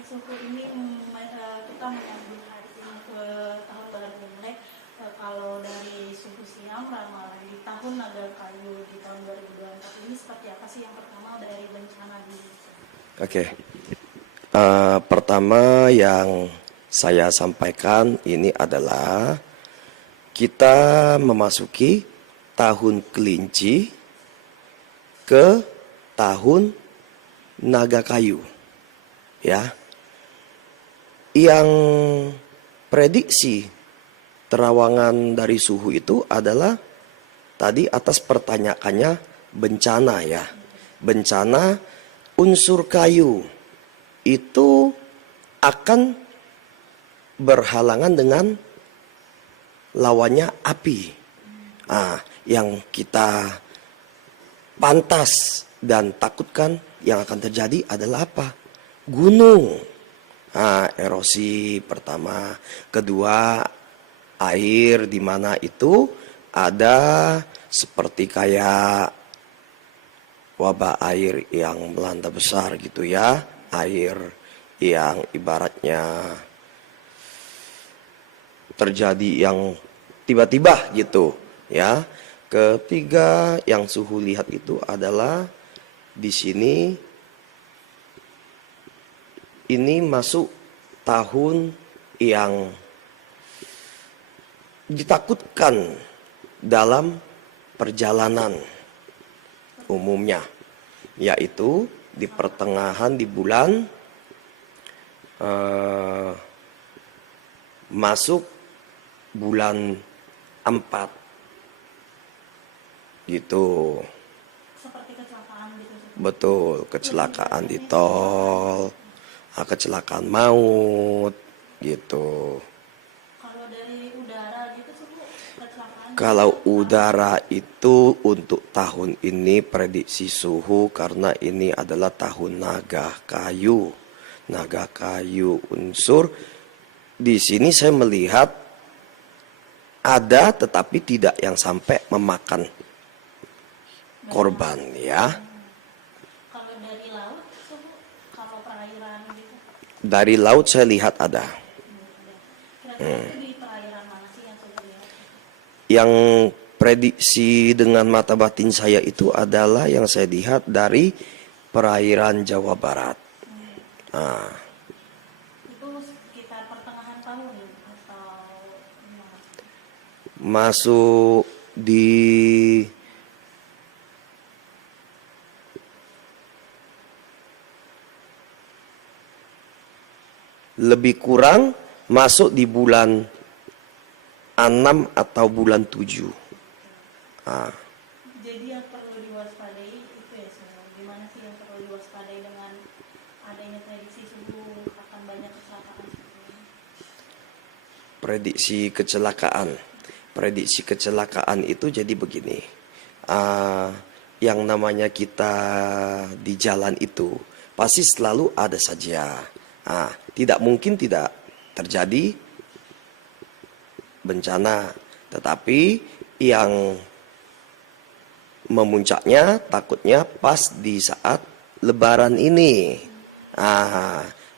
Suku ini kita menyambut hari ini ke tahun baru Imlek. Kalau dari suku Siam ramalan di tahun naga kayu di tahun 2024 ini seperti apa sih? Yang pertama dari bencana di Oke. Pertama yang saya sampaikan ini adalah kita memasuki tahun kelinci ke tahun naga kayu. Ya. Yang prediksi terawangan dari suhu itu adalah tadi atas pertanyaannya bencana ya. Bencana unsur kayu itu akan berhalangan dengan lawannya api. Yang kita pantas dan takutkan yang akan terjadi adalah apa? Gunung. Erosi pertama, kedua air di mana itu ada seperti kayak wabah air yang melanda besar gitu ya, air yang ibaratnya terjadi yang tiba-tiba gitu ya. Ketiga yang suhu lihat itu adalah di sini ini masuk tahun yang ditakutkan dalam perjalanan umumnya, yaitu di pertengahan di bulan masuk bulan 4 gitu. seperti kecelakaan gitu. Betul, kecelakaan di tol, kecelakaan maut gitu. Kalau dari udara gitu suku kecelakaan. Kalau udara itu untuk tahun ini prediksi suhu karena ini adalah tahun naga kayu. Naga kayu unsur. Di sini saya melihat ada tetapi tidak yang sampai memakan korban ya. Kalau dari laut suku, kalau perairan gitu. Dari laut saya lihat ada. Kira-kira itu di perairan mana sih yang suku lihat? Yang prediksi dengan mata batin saya itu adalah yang saya lihat dari perairan Jawa Barat. Itu sekitar pertengahan tahun atau gimana? Masuk di lebih kurang masuk di bulan 6 atau bulan 7. Jadi yang perlu diwaspadai itu ya semua. Gimana sih yang perlu diwaspadai dengan adanya prediksi suhu akan banyak kecelakaan seperti ini? Prediksi kecelakaan itu jadi begini. Yang namanya kita di jalan itu pasti selalu ada saja. Tidak mungkin tidak terjadi bencana, tetapi yang memuncaknya takutnya pas di saat Lebaran ini.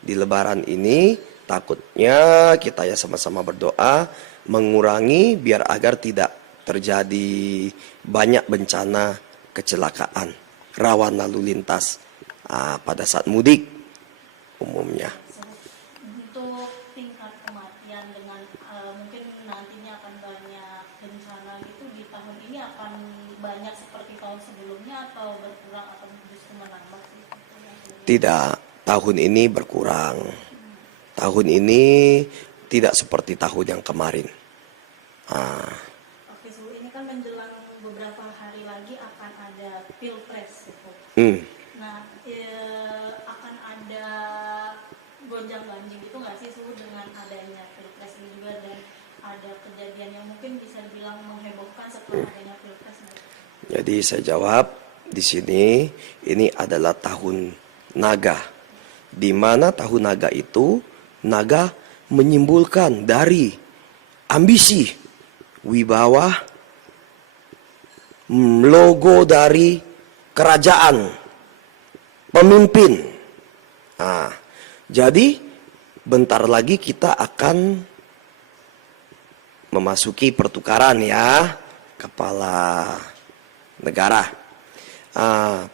Di Lebaran ini takutnya kita ya sama-sama berdoa mengurangi biar agar tidak terjadi banyak bencana kecelakaan rawan lalu lintas pada saat mudik umumnya. Untuk tingkat kematian dengan mungkin nantinya akan banyak bencana gitu di tahun ini akan banyak seperti tahun sebelumnya atau berkurang atau justru menambah sih? Tidak, tahun ini berkurang. Tahun ini tidak seperti tahun yang kemarin. Oke, Su, ini kan menjelang beberapa hari lagi akan ada pilpres gitu. Nah, akan ada gonjang-ganjing gitu nggak sih Su dengan adanya pilpres ini juga dan ada kejadian yang mungkin bisa dibilang menghebohkan setelah adanya pilpres? Jadi saya jawab di sini ini adalah tahun naga. Di mana tahun naga itu naga menyimpulkan dari ambisi, wibawa, logo dari kerajaan, pemimpin. Jadi bentar lagi kita akan memasuki pertukaran ya kepala negara.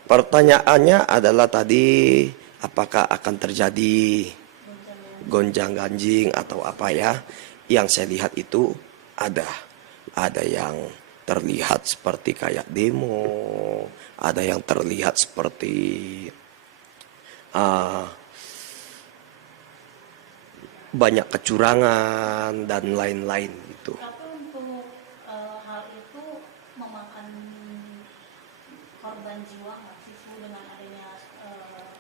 Pertanyaannya adalah tadi apakah akan terjadi gonjang-ganjing atau apa ya? Yang saya lihat itu ada yang terlihat seperti kayak demo, ada yang terlihat seperti banyak kecurangan dan lain-lain gitu. Tapi untuk hal itu memakan korban jiwa nggak sih Bu, dengan adanya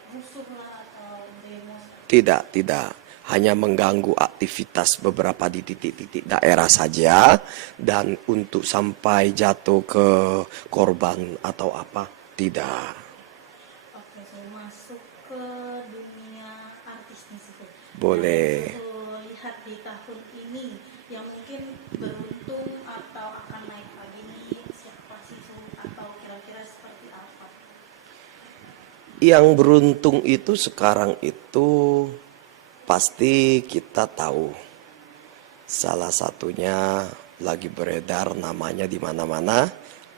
rusuh lah atau demo? Tidak. Hanya mengganggu aktivitas beberapa di titik-titik daerah saja. Dan untuk sampai jatuh ke korban atau apa, tidak. Oke, saya masuk ke dunia artis nih sih Bu. Boleh. Yang Suhu lihat di tahun ini yang mungkin beruntung atau akan naik lagi nih, siapa sih Suhu, atau kira-kira seperti apa? Yang beruntung itu sekarang itu pasti kita tahu. Salah satunya lagi beredar namanya di mana-mana,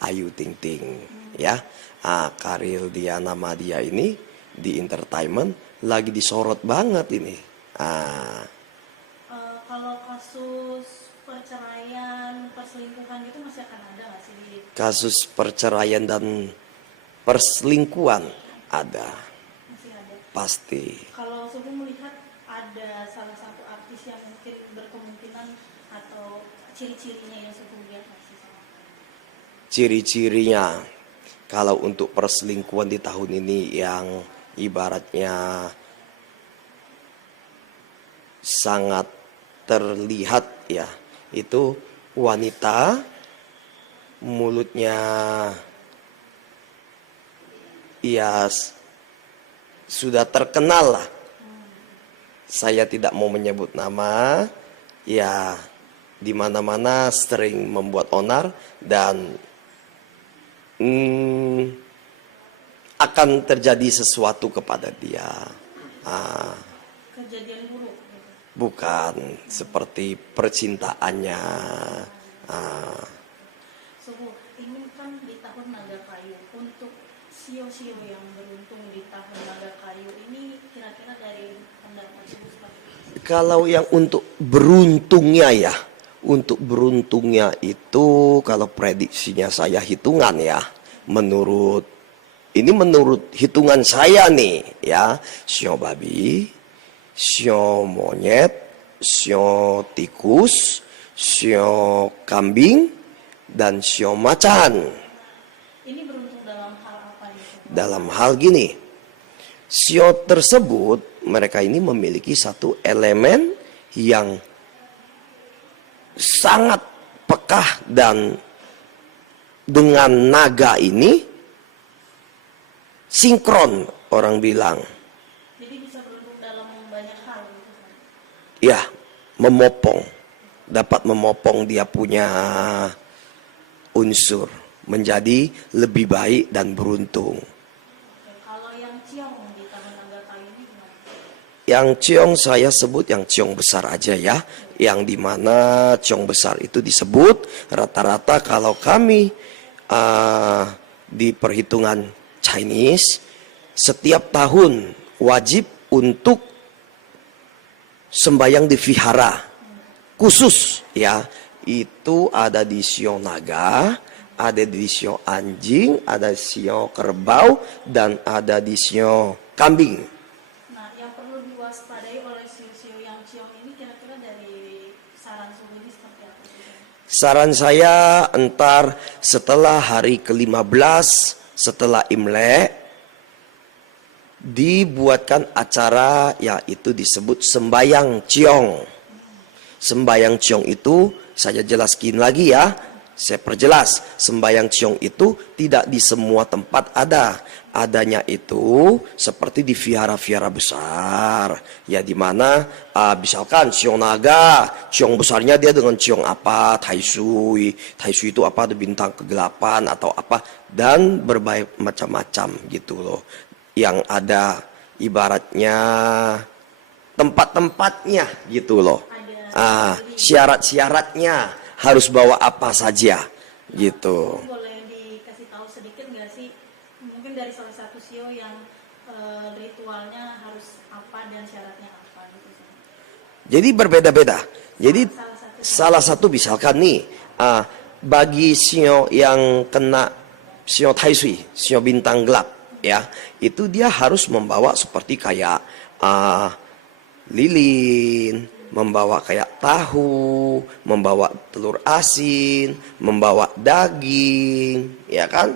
Ayu Ting Ting, ya. Karir dia, nama dia ini di entertainment lagi disorot banget ini. Kalau kasus perceraian, perselingkuhan itu masih akan ada nggak sih di Kasus perceraian dan perselingkuhan ada, masih ada? pasti. Kalau Suhu melihat ada salah satu artis yang mungkin berkemungkinan atau ciri-cirinya yang Suhu lihat masih sama? Ciri-cirinya, kalau untuk perselingkuhan di tahun ini yang ibaratnya sangat terlihat ya, itu wanita mulutnya ya sudah terkenal lah. Saya tidak mau menyebut nama, ya di mana-mana sering membuat onar dan akan terjadi sesuatu kepada dia. Kejadian buruk gitu. Bukan seperti percintaannya. Suhu, ini kan di tahun Naga Kayu. Untuk sio-sio yang beruntung di tahun Naga Kayu ini kira-kira dari pendapat Suhu seperti apa? Kalau yang untuk beruntungnya ya, untuk beruntungnya itu kalau prediksinya saya hitungan ya, menurut hitungan saya nih ya, sio babi, sio monyet, sio tikus, sio kambing, dan sio macan. Ini beruntung dalam hal apa nih? Dalam hal gini, sio tersebut mereka ini memiliki satu elemen yang sangat pekah dan dengan naga ini sinkron orang bilang. Jadi bisa beruntung dalam banyak hal gitu. Ya, dapat memopong dia punya unsur menjadi lebih baik dan beruntung. Oke, kalau yang ciong di tahun Naga Kayu ini gimana? Yang ciong saya sebut yang ciong besar aja ya. Yang dimana ciong besar itu disebut rata-rata kalau kami di perhitungan Chinese setiap tahun wajib untuk sembahyang di vihara khusus ya. Itu ada di sio naga, ada di sio anjing, ada sio kerbau, dan ada di sio kambing. Nah, yang perlu diwaspadai oleh sio-sio yang ciong ini kira-kira dari saran Suhu ini seperti apa sih? Saran saya entar setelah hari ke-15 setelah Imlek dibuatkan acara yaitu disebut sembayang ciong. Sembayang ciong itu saya jelaskan lagi ya. Saya perjelas, sembayang ciong itu tidak di semua tempat ada. Adanya itu seperti di vihara-vihara besar. Ya di mana misalkan ciong naga, ciong besarnya dia dengan ciong apa, taisui. Taisui itu apa, ada bintang kegelapan atau apa. Dan berbagai macam-macam gitu loh. Yang ada ibaratnya tempat-tempatnya gitu loh. Ada Syarat-syaratnya harus bawa apa saja gitu. boleh dikasih tahu sedikit nggak sih, mungkin dari salah satu sio yang ritualnya harus apa dan syaratnya apa gitu sih. Jadi berbeda-beda. Jadi Salah salah satu misalkan nih, bagi sio yang kena sio tai sui, sio bintang gelap, ya, itu dia harus membawa seperti kayak lilin, membawa kayak tahu, membawa telur asin, membawa daging, ya kan,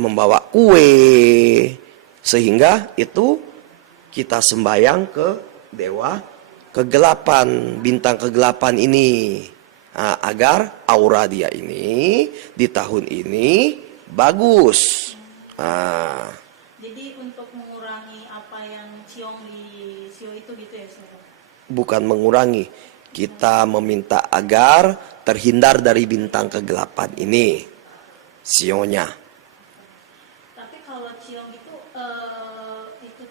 membawa kue, sehingga itu kita sembayang ke dewa kegelapan, bintang kegelapan ini, agar aura dia ini di tahun ini bagus. Jadi untuk mengurangi apa yang ciong di sio itu gitu ya saudara. Bukan mengurangi, kita meminta agar terhindar dari bintang kegelapan ini, sionya. Tapi kalau ciong itu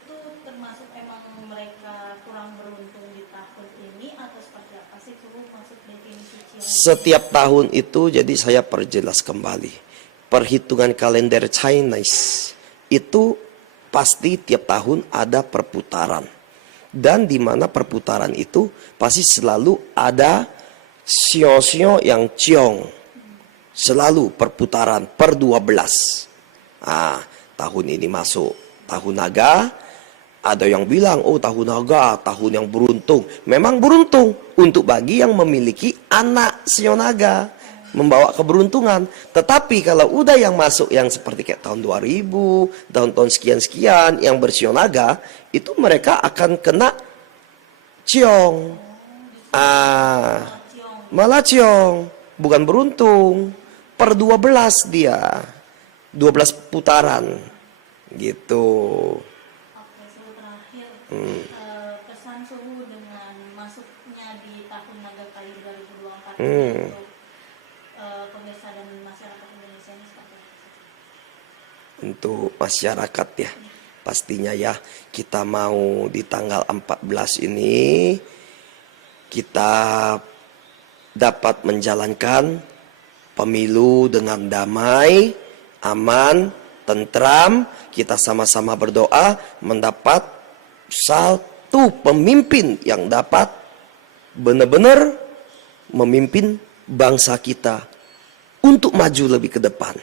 tuh termasuk emang mereka kurang beruntung di tahun ini atau seperti apa sih, itu maksud definisi ciong? Setiap tahun itu, jadi saya perjelas kembali. Perhitungan kalender Chinese itu pasti tiap tahun ada perputaran. Dan di mana perputaran itu pasti selalu ada sio-sio yang ciong. Selalu perputaran per 12. Tahun ini masuk tahun naga. Ada yang bilang, oh tahun naga, tahun yang beruntung. Memang beruntung untuk bagi yang memiliki anak sio naga, membawa keberuntungan. Tetapi kalau udah yang masuk yang seperti kayak tahun 2000, tahun-tahun sekian-sekian yang bersio naga, itu mereka akan kena ciong. Malah ciong, bukan beruntung. Per 12 dia. 12 putaran. Gitu. Oke, suhu terakhir. Kesan suhu dengan masuknya di tahun naga kayu 2024 untuk pemirsa dan masyarakat Indonesia ini seperti apa? Untuk masyarakat ya, pastinya ya, kita mau di tanggal 14 ini kita dapat menjalankan pemilu dengan damai, aman, tentram. Kita sama-sama berdoa mendapat satu pemimpin yang dapat benar-benar memimpin bangsa kita untuk maju lebih ke depan.